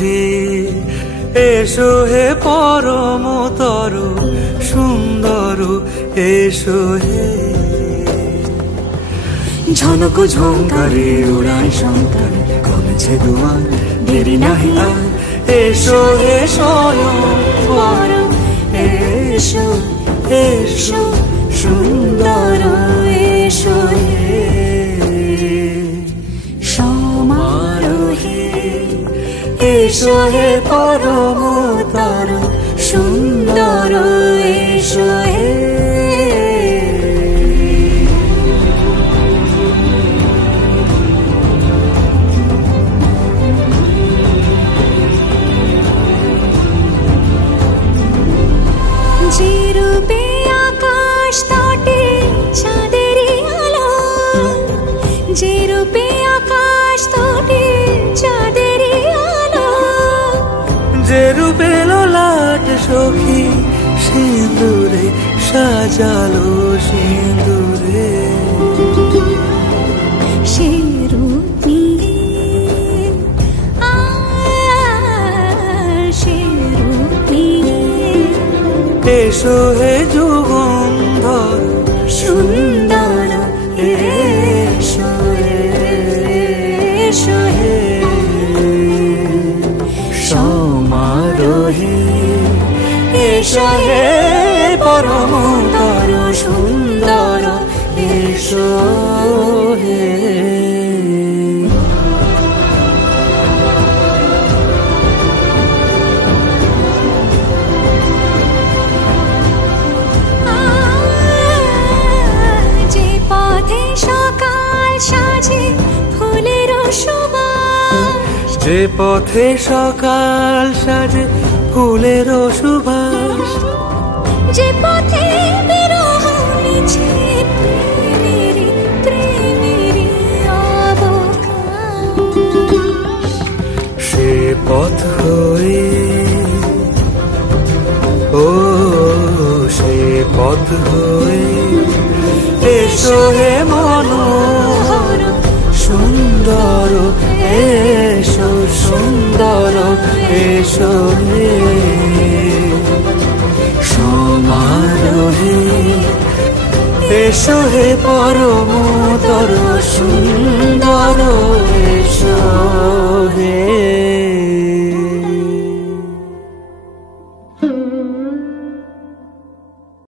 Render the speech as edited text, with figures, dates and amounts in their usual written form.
হে এসো হে পরমতর সুন্দর এসো হে। ঝনক ঝঙ্কারে উড়ায় শঙ্কর কমেছে দুয়ার দেরি নাহি আর। এসো হে স্বয়ং পরম এসো এসো সুন্দর এসো হে সমারোহে। এসো হে পরমতর সুন্দর এসো হে। যে রূপে আকাশ তটে চাঁদেরই আলো, যে রূপে আকাশ তটে চাঁদেরই আলো, যে রূপে ললাট সখী সিঁদুরে সাজালো সিঁদুরে। সে রূপ নিয়ে সে রূপ নিয়ে এসো হে যুগন্ধর সুন্দর এসো এসো হে সমারোহে। এসো হে পরমতর সুন্দর এসো হে। যে পথে সকাল সাজে ফুলের সুবাস, যে পথে সকাল সাজে ফুলের সুবাস, যে পথে বিরহ মিছে প্রেমেরই প্রেমেরই অবকাশ, সে পথ হয়ে ও সে পথ হয়ে এসো হে মনোহর সুন্দর এসো সুন্দর এসো হে সমারোহে। এসো হে পরমতর সুন্দর